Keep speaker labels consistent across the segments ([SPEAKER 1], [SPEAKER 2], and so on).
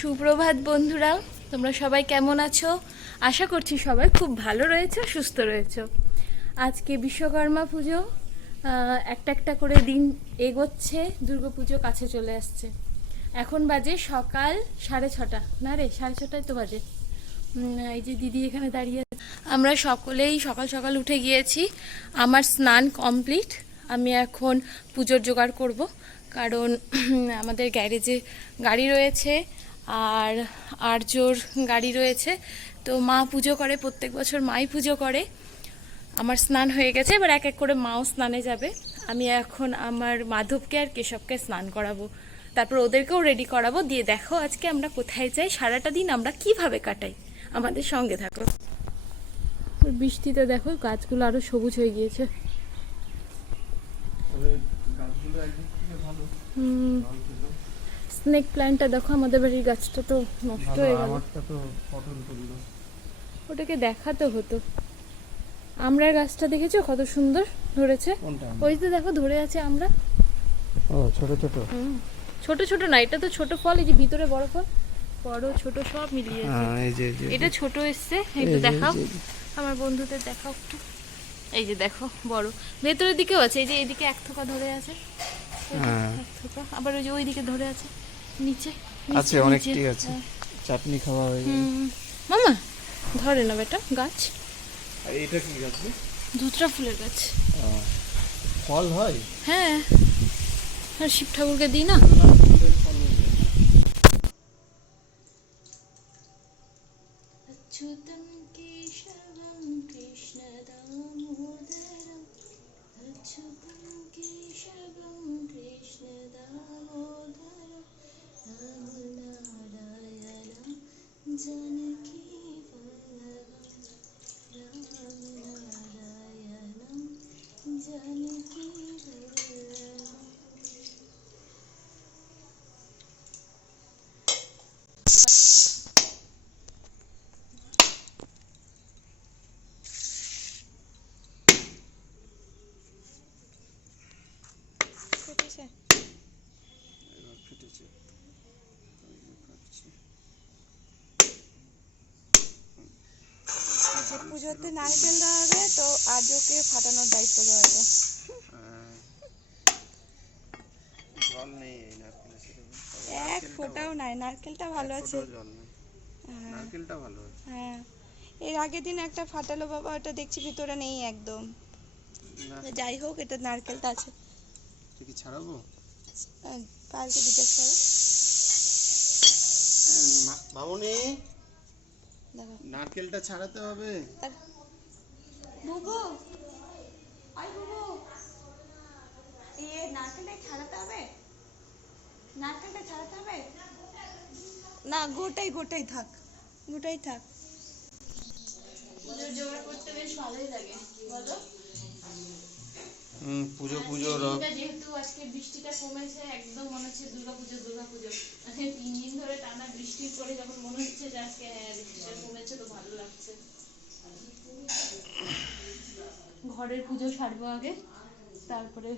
[SPEAKER 1] সুপ্রভাত বন্ধুরা, তোমরা সবাই কেমন আছো? আশা করছি সবাই খুব ভালো রয়েছে, সুস্থ রয়েছে। আজকে বিশ্বকর্মা পুজো একটা একটা করে দিন এগোচ্ছে, দুর্গাপুজো কাছে চলে আসছে। এখন বাজে সকাল সাড়ে ছটা। না রে, সাড়ে ছটায় তো বাজে। এই যে দিদি এখানে দাঁড়িয়ে। আমরা সকলেই সকাল সকাল উঠে গিয়েছি। আমার স্নান কমপ্লিট। আমি এখন পুজোর জোগাড় করব। কারণ আমাদের গ্যারেজে গাড়ি রয়েছে। আর আর্যর গাড়ি রয়েছে। তো মা পুজো করে প্রত্যেক বছর মাই পুজো করে। আমার স্নান হয়ে গেছে এবার এক এক করে মাও স্নানে যাবে। আমি এখন আমার মাধবকে আর কেশবকে স্নান করাবো। তারপর ওদেরকেও রেডি করাবো। দিয়ে দেখো আজকে আমরা কোথায় যাই সারাটা দিন আমরা কীভাবে কাটাই। আমাদের সঙ্গে থাকো। বৃষ্টিতে দেখো গাছগুলো আরও সবুজ হয়ে গিয়েছে। হুম। স্নেক প্ল্যান্টটা দেখো আমাদের বাড়ির গাছটা তো নষ্ট হয়ে গেল। ওটাকে দেখাতে হতো। আমরার গাছটা দেখেছ? কত সুন্দর ধরেছে। ওই তো দেখো ধরে আছে আমরা।
[SPEAKER 2] ও ছোট ছোট।
[SPEAKER 1] ছোট ছোট না এটা তো ছোট ফল এই যে ভিতরে বড় ফল। বড় ছোট সব মিলিয়ে আছে।
[SPEAKER 2] হ্যাঁ
[SPEAKER 1] এটা ছোট এসছে একটু দেখাও। আমার বন্ধুদের দেখাও একটু। এই যে দেখো বড়। ভেতরের দিকেও আছে এই যে এইদিকে এক থোকা ধরে আছে।
[SPEAKER 2] হ্যাঁ।
[SPEAKER 1] এক থোকা আবার ওই যে ওইদিকে ধরে আছে। নিচে
[SPEAKER 2] আছে অনেকটি। আছে।
[SPEAKER 1] হ্যাঁ।
[SPEAKER 2] চাটনি খাওয়া হয়ে গেছে
[SPEAKER 1] মামা ধরে না বেটা গাছ।
[SPEAKER 2] আর এটা কি গাছ?
[SPEAKER 1] ধুতরা ফুলের গাছ।
[SPEAKER 2] ফল হয়?
[SPEAKER 1] হ্যাঁ। আর শিব ঠাকুরকে দিই না?
[SPEAKER 2] না,
[SPEAKER 3] পুজোতে নারকেল দেওয়া হবে তো আজকে ফাটানোর দায়িত্ব দেওয়া হবে।
[SPEAKER 2] হ্যাঁ। জল নেই
[SPEAKER 3] এক ফোঁটাও নাই নারকেলটা ভালো আছে। হ্যাঁ,
[SPEAKER 2] নারকেলটা ভালো
[SPEAKER 3] হ্যাঁ। এর আগের দিন একটা ফাটালো বাবা ওটা দেখছি ভিতরে নেই একদম। যাই হোক এটা নারকেলটা আছে।
[SPEAKER 2] কি ছাড়াবো?
[SPEAKER 3] আহ, জিজ্ঞেস করো। দেখো
[SPEAKER 2] নারকেলটা ছাড়াতে হবে?
[SPEAKER 3] বুবু আই বুবু। এ নারকেলটা ছাড়াতে হবে? নারকেলটা ছাড়াতে হবে? না গোটাই গোটাই থাক। গোটাই থাক।
[SPEAKER 1] পুজোর জোগাড় করতে বেশ ভালোই লাগে বলো?
[SPEAKER 2] পুজো পুজো
[SPEAKER 1] যেহেতু আজকে বৃষ্টিটা কমেছে একদম মনে হচ্ছে দুর্গাপুজো দুর্গাপুজো মানে তিন দিন ধরে টানা বৃষ্টির পরে যখন মনে হচ্ছে যে আজকে হ্যাঁ বৃষ্টিটা কমেছে তো ভালো লাগছে। ঘরের পুজো সারবো আগে তারপরে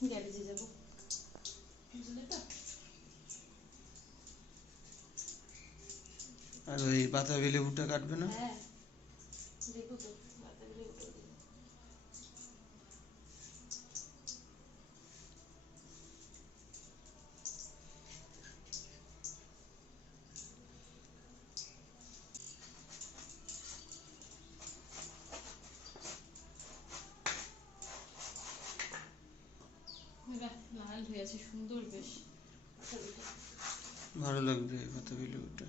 [SPEAKER 1] গ্যারেজে যাব।
[SPEAKER 2] আর ওই বাতাবি লেবুটা কাটবে না?
[SPEAKER 1] হ্যাঁ দেখব তো বাতাবিলে উঠে দেবো। বাহ, লাল হয়ে আছে সুন্দর বেশ বাতাবিটা।
[SPEAKER 2] বাতাবি লেবুটা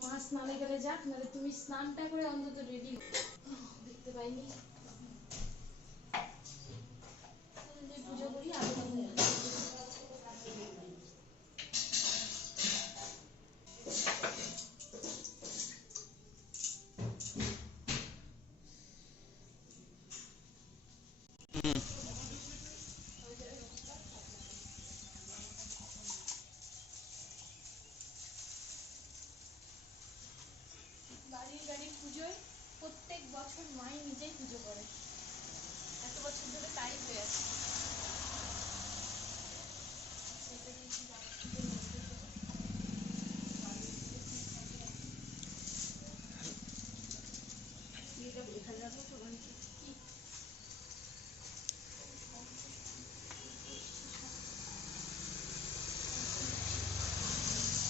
[SPEAKER 1] মা স্নানে গেলে যাক নাহলে তুমি স্নানটা করে অন্তত রেডি দেখতে পাইনি যে পুজো করি আগে তখন যাব। বাড়ির বাড়ির পুজোয় প্রত্যেক বছর মাই নিজেই পুজো করে এত বছর ধরে তাই হয়ে আছে সেটা দিয়ে কি জানো? পুজোর মধ্যে দেবো। কি?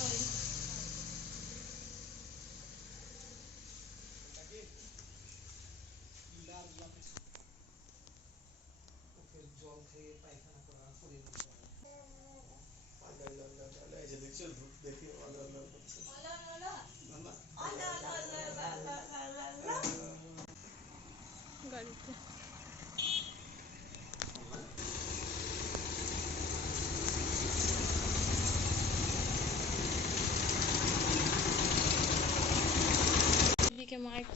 [SPEAKER 1] ওই।
[SPEAKER 4] জল খেয়ে পায়খানা করা শরীর
[SPEAKER 3] এই যে দেখছ ধূপ দেখে আলো আলো করছে
[SPEAKER 1] গাড়িতে এদিকে মায়ের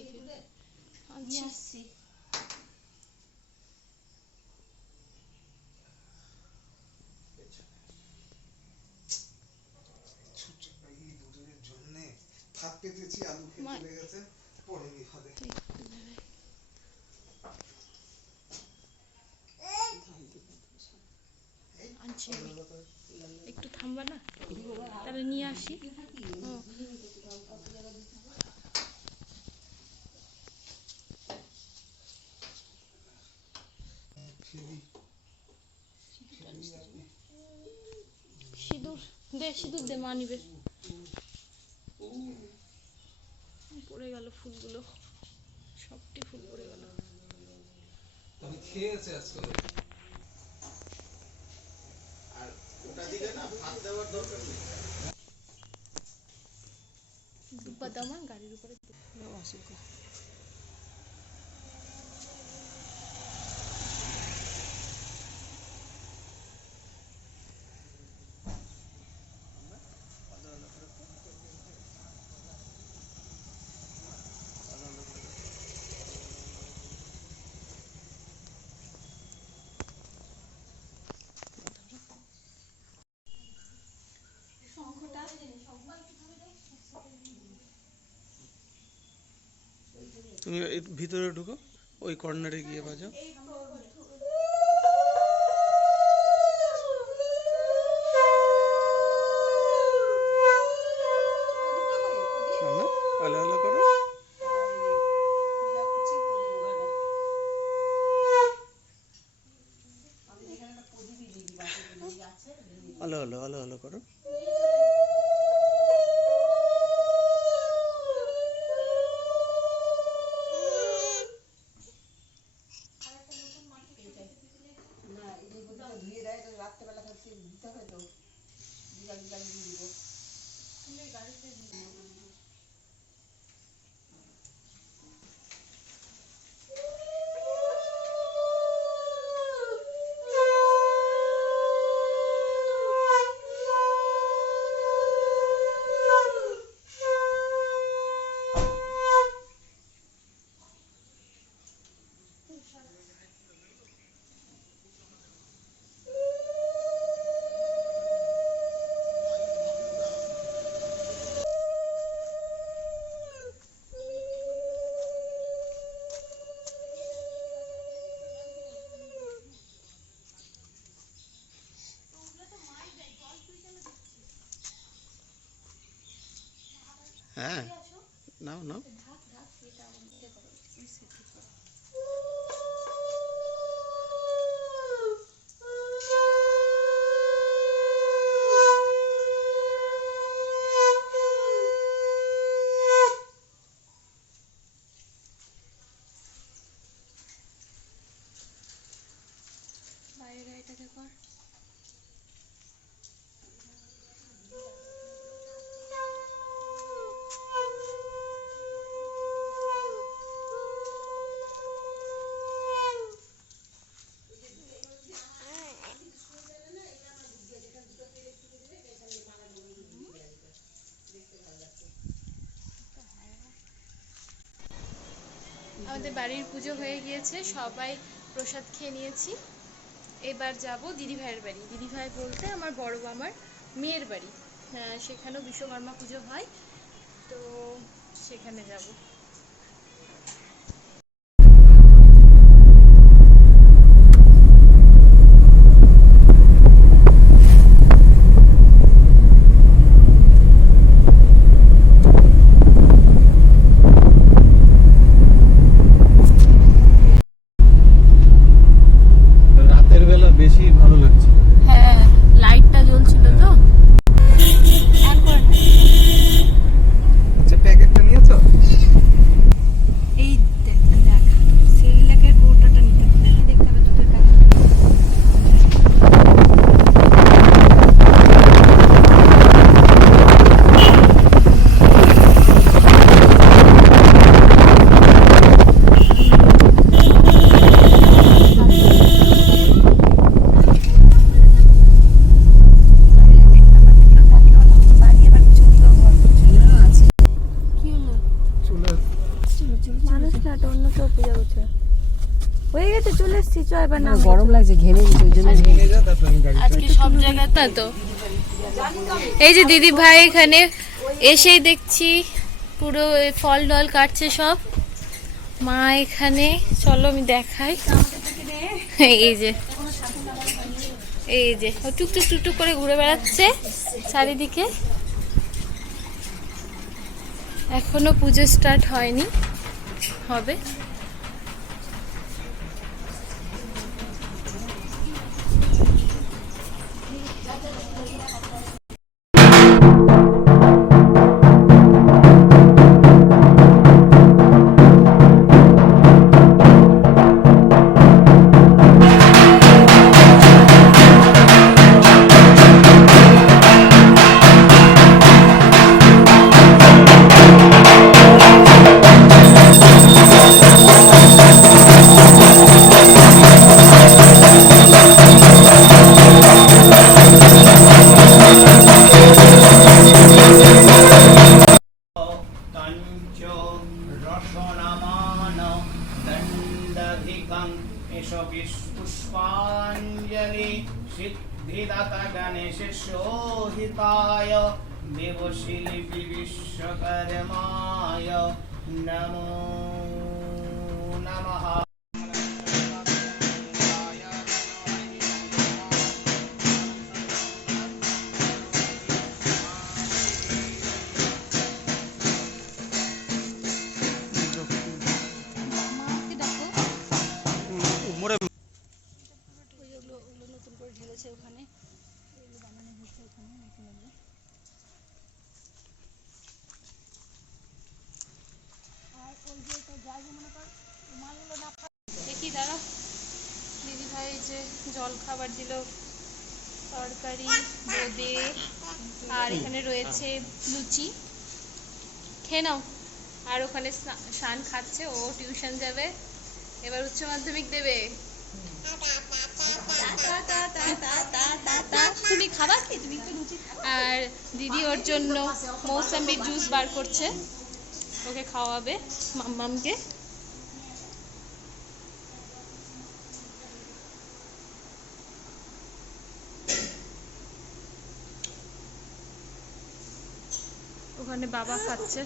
[SPEAKER 1] দিকে আচ্ছা
[SPEAKER 4] পেতেছি আলু খেতে লেগেছে পড়েনি হবে
[SPEAKER 1] আনছি আমি। একটু থামবা না তাহলে নিয়ে আসি ও, সিঁদুর দে সিঁদুর দে মা নিবে। পড়ে গেল ফুলগুলো। সবটি ফুল পড়ে গেল।
[SPEAKER 4] খেয়েছে আজকে?
[SPEAKER 3] আর ওটা দিলে না ভাত দেওয়ার দরকার নেই।
[SPEAKER 1] দুব্বা দাও গাড়ির উপরে।
[SPEAKER 3] আলো তুমি ভিতরে ঢুকো ওই কর্নারে গিয়ে বাজাও। আলো আলো আলো আলো করো। হ্যাঁ। নাও নাও।
[SPEAKER 1] আমাদের বাড়ির পুজো হয়ে গিয়েছে সবাই প্রসাদ খেয়ে নিয়েছি। এবার যাব দিদিভাইয়ের বাড়ি। দিদিভাই বলতে আমার বড় মামার মেয়ের বাড়ি। হ্যাঁ, সেখানেও বিশ্বকর্মা পুজো হয় তো সেখানে যাব
[SPEAKER 2] রাতের বেলা বেশি ভালো লাগছে
[SPEAKER 1] হ্যাঁ লাইটটা জ্বলছিল তো
[SPEAKER 4] আচ্ছা প্যাকেটটা নিয়েছো
[SPEAKER 3] এই দেখ দেখ সেরিলাকের কৌটাটা নিতে হবে দেখতে হবে দুধের প্যাকেট
[SPEAKER 1] কি হলো
[SPEAKER 4] চলে
[SPEAKER 3] একটা অন্য কেউ পূজা করছে হয়ে গেছে চলে এসছি চ এবার না
[SPEAKER 5] গরম লাগছে ঘেমে গেছে ওই জন্য
[SPEAKER 1] আজকে সব জায়গায় না তো। এই যে দিদি ভাই এখানে এসেই দেখছি পুরো ফল ডল কাটছে সব। মা এখানে চলো আমি দেখাই। এই যে এই যে ও টুকটুক টুকটুক করে ঘুরে বেড়াচ্ছে চারিদিকে। এখনও পুজো স্টার্ট হয়নি। হবে। তরকারি বোঁদে আর এখানে রয়েছে লুচি। খেয়ে নাও। আর ওখানে শান খাচ্ছে ও টিউশন যাবে। এবার উচ্চ মাধ্যমিক দেবে। তুমি খাবা কি? তুমি আর দিদি ওর জন্য মৌসাম্বির জুস বার করছে। ওকে খাওয়াবে মাম্মামকে ওখানে বাবা খাচ্ছে।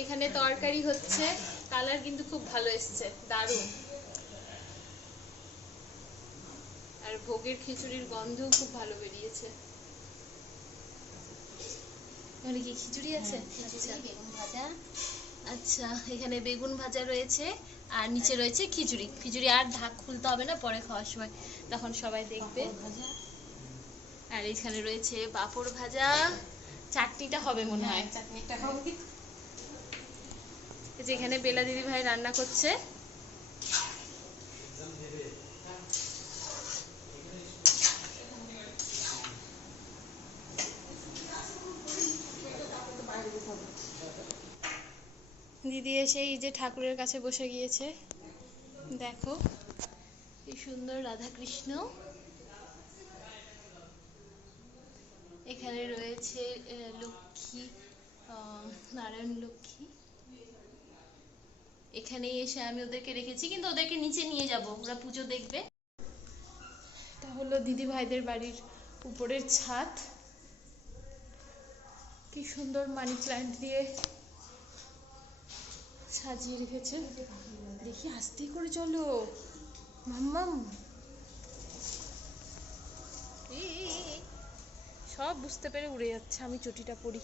[SPEAKER 1] এখানে তরকারি হচ্ছে, কালার কিন্তু খুব ভালো এসছে, দারুণ। আর ভোগের খিচুড়ির গন্ধও খুব ভালো বেরিয়েছে। এখানে কি খিচুড়ি আছে? আচ্ছা। ভাজা আচ্ছা এখানে বেগুন ভাজা রয়েছে, আর নিচে রয়েছে খিচুড়ি। খিচুড়ি আর ঢাক খুলতে হবে না, পরে খাওয়ার সময়। তখন সবাই দেখবে। আর এখানে রয়েছে পাঁপড় ভাজা। চাটনিটা হবে মনে হয়। চাটনিটা হবে। যেখানে বেলা দিদি ভাই রান্না করছে। দিদি এসে এই যে ঠাকুরের কাছে বসে গিয়েছে। দেখো কি সুন্দর রাধা কৃষ্ণ এখানে রয়েছে লক্ষ্মী নারায়ণ লক্ষ্মী। এখানে এসে আমি ওদেরকে রেখেছি, কিন্তু ওদেরকে নিচে নিয়ে যাব, ওরা পুজো দেখবে। এটা হলো দিদি ভাইদের বাড়ির উপরের ছাদ। কি সুন্দর মানি প্ল্যান্ট দিয়ে সাজিয়ে রেখেছে। দেখি আস্তে করে চলো। মাম্মাম এই, এই, এই, এই। সব বুঝতে পেরে উড়ে যাচ্ছে আমি চটিটা পরি।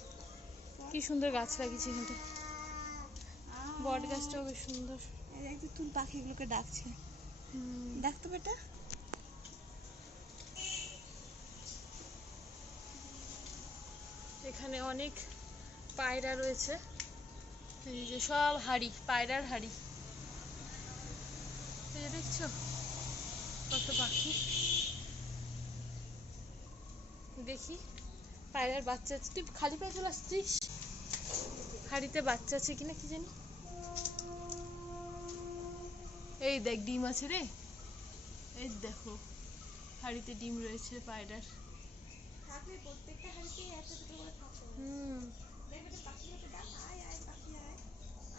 [SPEAKER 1] কি সুন্দর গাছ লাগিয়েছি এখানটা। বট গাছটাও বেশ সুন্দর।
[SPEAKER 3] তুল পাখিগুলোকে ডাকছে। ডাকতো বেটা?
[SPEAKER 1] এখানে অনেক পায়রা রয়েছে। এই যে সব হাড়ি পায়রার হাড়ি। এই দেখছ? কত পাখি। দেখি। পায়রার বাচ্চা আছে। তুই খালি পায়ে চলে আসছিস? হাড়িতে বাচ্চা আছে কিনা কি জানি? এই দেখ ডিম আছে রে। এই দেখো হাড়িতে ডিম রয়েছে পায়রার। হুম।
[SPEAKER 3] পাখি আয়।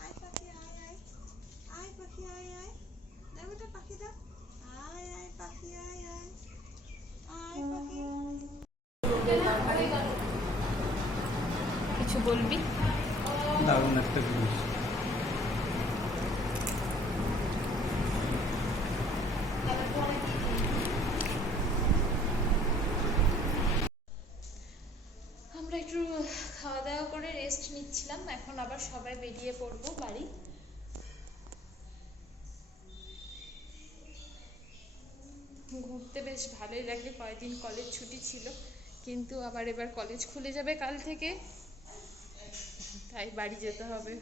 [SPEAKER 3] আয় পাখি আয় আয়। আয় পাখি আয় আয়। দেখবে তো পাখি ডাক আয় আয় পাখি আয় আয়। আয় পাখি।
[SPEAKER 1] কিছু বলবি?
[SPEAKER 2] দারুণ একটা জিনিস।
[SPEAKER 1] আমরা একটু খাওয়া দাওয়া করে রেস্ট নিচ্ছিলাম এখন আবার সবাই বেরিয়ে পড়ব বাড়ি। ঘুরতে বেশ ভালোই লাগে কয়েকদিন কলেজ ছুটি ছিল কিন্তু আবার এবার কলেজ খুলে যাবে কাল থেকে। তাই বাড়ি যেতে হবে।